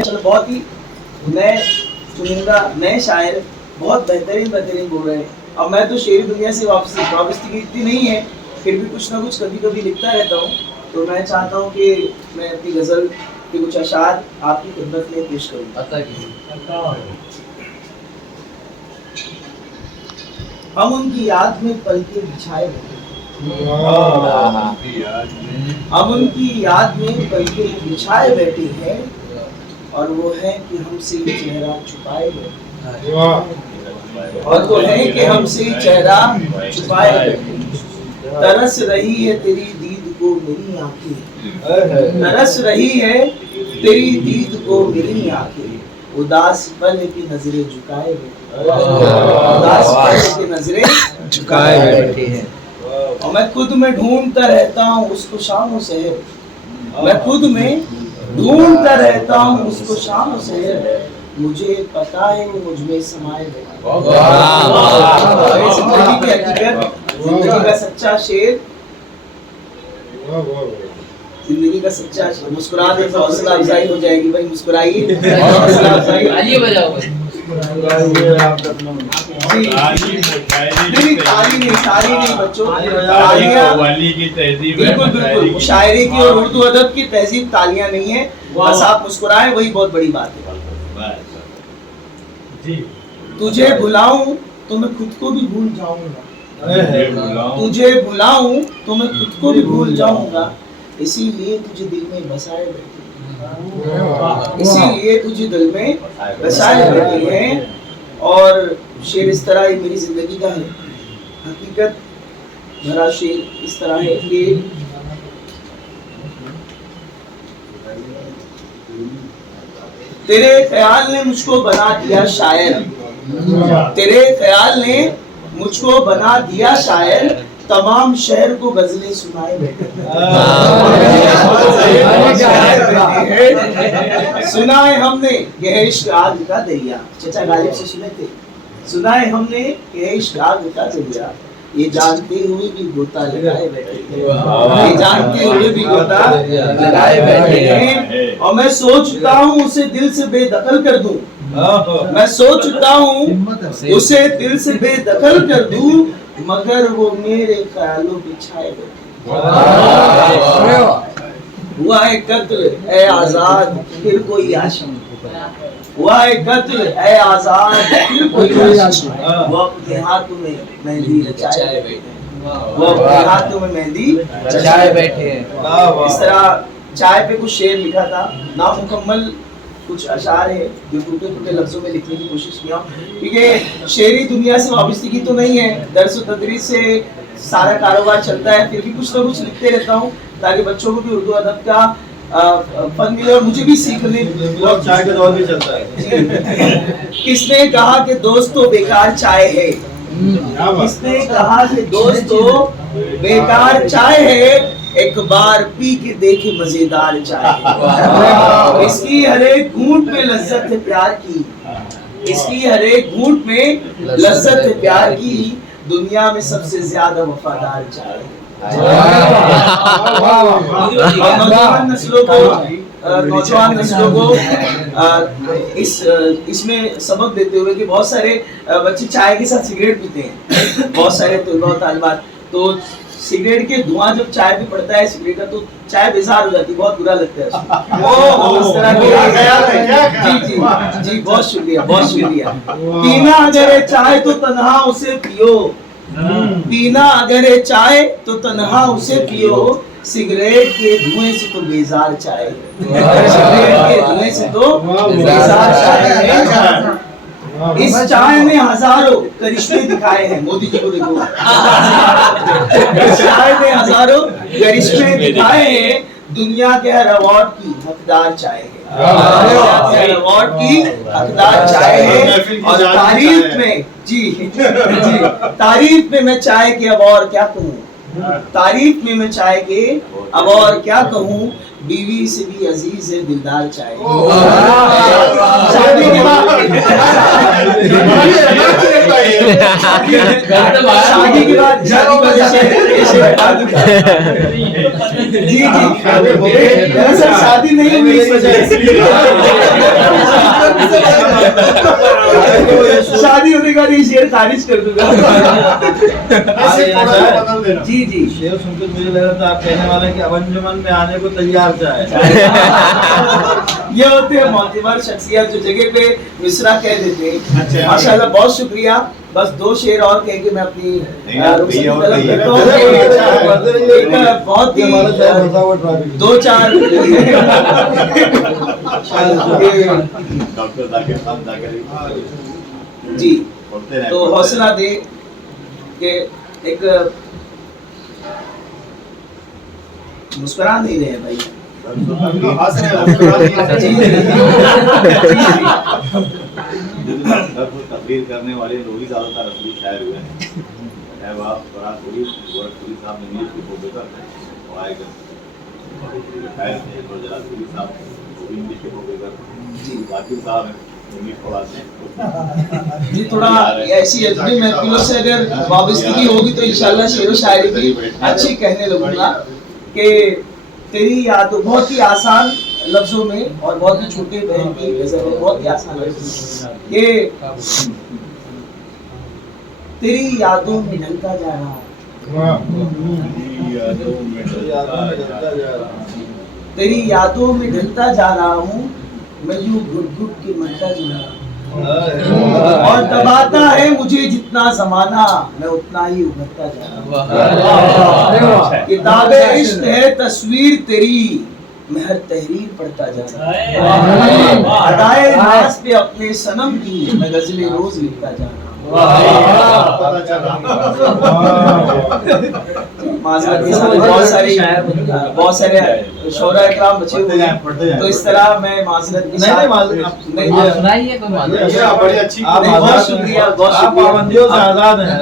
चलो बहुत ही नए चुनिंदा नए शायर बहुत बेहतरीन बोल रहे हैं। अब मैं तो शेरी दुनिया से वापसी की इतनी नहीं है, फिर भी कुछ ना कुछ कभी कभी लिखता रहता हूँ। तो मैं चाहता हूँ कि मैं अपनी गज़ल के कुछ अशार आपकी खिदमत में पेश करूँ। हम उनकी याद में पलके बिछाए बैठे, हम उनकी याद में पलके बिछाए बैठे हैं, और वो है कि हमसे चेहरा छुपाए बैठे, और वो है कि हमसे चेहरा छुपाए बैठे। तरस रही है तेरी दीद को मेरी आंखें, तरस रही है तेरी दीद को मेरी आंखें, उदास पल की नजरें झुकाए बैठे, उदास पल की नजरें झुकाए बैठे हैं। और मैं खुद में ढूंढता रहता हूँ उसको शाम और सहर, मैं खुद में ढूंढता रहता हूँ उसको शाम और सहर, मुझे पता है वो मुझ में समाये बैठे। जिंदगी की हकीकत, जिंदगी का सच्चा शेर, जिंदगी का सच्चा शेर। मुस्कुरा दे तो हौसला अफजाई हो जाएगी भाई, मुस्कुराइए हौसला अफजाई। आइए बजाओ भाई। ताली नहीं बच्चों, बिल्कुल शायरी की और उर्दू अदब की तहजीब तालियां नहीं है, बस आप मुस्कुराए वही बहुत बड़ी बात है। तुझे भुलाऊं तो मैं खुद को भी भूल जाऊंगा, तुझे भुलाऊं तो मैं खुद को भी भूल जाऊंगा, इसीलिए तुझे दिल में बसाए बैठे, इसीलिए तुझे दिल में बसाए बैठे हैं। और शेर इस तरह है, मेरी जिंदगी का है हकीकत भरा शेर इस तरह है कि तेरे ख्याल ने मुझको बना दिया शायर, तेरे ख्याल ने मुझको बना दिया शायर, तमाम शहर को गजलें सुनाए बैठे, सुनाए हमने यह इश्क आग का दरिया। चचा गालिब से सुने थे, सुनाए हमने यह इश्क आग का दरिया, ये जानते हुए भी गोता लगाए बैठे, ये जानते हुए भी गोता लगाए बैठे हैं। और मैं सोचता हूँ उसे दिल से बेदखल कर दूं, मैं सोचता हूँ उसे दिल से बेदखल कर दूं, मगर वो मेरे ख्यालों के छाए बैठे। हुआ है कत्ल ऐ आजाद फिर कोई आशिक, हुआ है कत्ल ऐ आजाद फिर कोई आशिक, वो अपने हाथों में मेहंदी रचाए बैठे, वो अपने हाथों में मेहंदी रचाए बैठे हैं। इस तरह चाय पे कुछ शेर लिखा था, नामुकम्मल कुछ अशार है जो टूटे टूटे लफ्जों में लिखने की कोशिश किया, क्योंकि शेरी दुनिया से वाबस्तगी तो नहीं है, दर्स व तदरीस से सारा कारोबार चलता है, फिर भी कुछ ना कुछ लिखते रहता हूँ ताकि बच्चों को भी उर्दू अदब का फन मिले और मुझे भी सीखने। चाय का दौर भी चलता है। किसने कहा कि दोस्त तो बेकार चाय है, किसने कहा कि दोस्त तो बेकार चाय है, एक बार पी के देखे मजेदार चाय, इसकी हर एक घूंट में लज्जत है प्यार की, इसकी हर एक घूंट में लज्जत है प्यार की, दुनिया में सबसे ज्यादा वफादार चाय। नौजवान नस्लों को इसमें सबक देते हुए कि बहुत सारे बच्चे चाय के साथ सिगरेट पीते हैं, बहुत सारे तालिबात, तो सिगरेट के धुआं जब चाय पे पड़ता है सिगरेट का तो चाय बेजार हो जाती है, बहुत बुरा लगता है इस तरह के। जी जी बहुत शुक्रिया, बहुत शुक्रिया। पीना अगर है चाय तो तन्हा उसे पियो, पीना अगर है चाय तो तन्हा उसे पियो, सिगरेट के धुएं से तो बेजार चाय, सिगरेट के धुएं से तो बेजार चाय है। इस चाय में हजारों करिश्मे दिखाए हैं, मोदी जी को देखो, इस चाय में हजारों करिश्मे दिखाए हैं, दुनिया के हर अवार्ड की हकदार चाय है, अवार्ड की हकदार चाय है। और तारीफ में जी तारीफ में मैं चाय के अब और क्या कहूँ, तारीफ में मैं चाय के अब और क्या कहूँ, बीवी से भी अजीज है दिलदार चाहे। शादी के बाद शादी के बाद जी जी दरअसल शादी नहीं हुई इस वजह से। शादी होने का ये शेर खारिज कर दूंगा। जी जी शेर सुनकर मुझे लग रहा था आप कहने वाले हैं कि अब अंजुमन में आने को तैयार चाहे। ये होते हैं मोतिवर शख्सियत जो जगह पे मिसरा कह देते हैं। माशाल्लाह बहुत शुक्रिया। बस 2 शेर और कह के मैं अपनी रुखसती तलब करता हूं। एक बहुत ही 2-4 डॉक्टर जाकिर खान जी तो हौसला दे कि एक मुस्कुरा नहीं रहे भाई। तकरीर करने वाले लोग ही ज्यादातर असली शायर हुए हैं। गोरखपुरी साहब इंग्लिश के प्रोफेसर हैं और आएगा शायर थे और जलालपुरी साहब वो भी इंग्लिश के प्रोफेसर जी जाकिर साहब हैं इंग्लिश पढ़ाते हैं। जी थोड़ा ऐसी अजनबी महफिलों से अगर वाबस्तगी होगी तो इंशाल्लाह शेर व शायरी की अच्छी कहने लगूंगा कि तेरी याद बहुत ही आसान लफ्जों में और बहुत ही छोटे बहन की गजल है, बहुत ही आसान लफ्जों ये तेरी यादों में ढलता जा रहा हूं, तेरी यादों में ढलता जा रहा हूँ, मैं यूं घुट घुट के मरता जा रहा हूँ और दबाता है मुझे जितना जमाना मैं उतना ही उभरता जा रहा हूँ। किताबे इश्क है तस्वीर तेरी मैं हर तहरीर पढ़ता जा रहा हूँ। अदाए नाज़ पे अपने सनम की मैं गजलें रोज लिखता जा रहा हूँ। माज़रत के साथ बहुत सारे शोरा इकराम बचे हुए हैं तो इस तरह मैं माज़रत के साथ नहीं सुनाइए कोई माज़रत बड़ी अच्छी बहुत शुक्रिया बहुत शुक्रिया। पाबंदियों से आजाद हैं।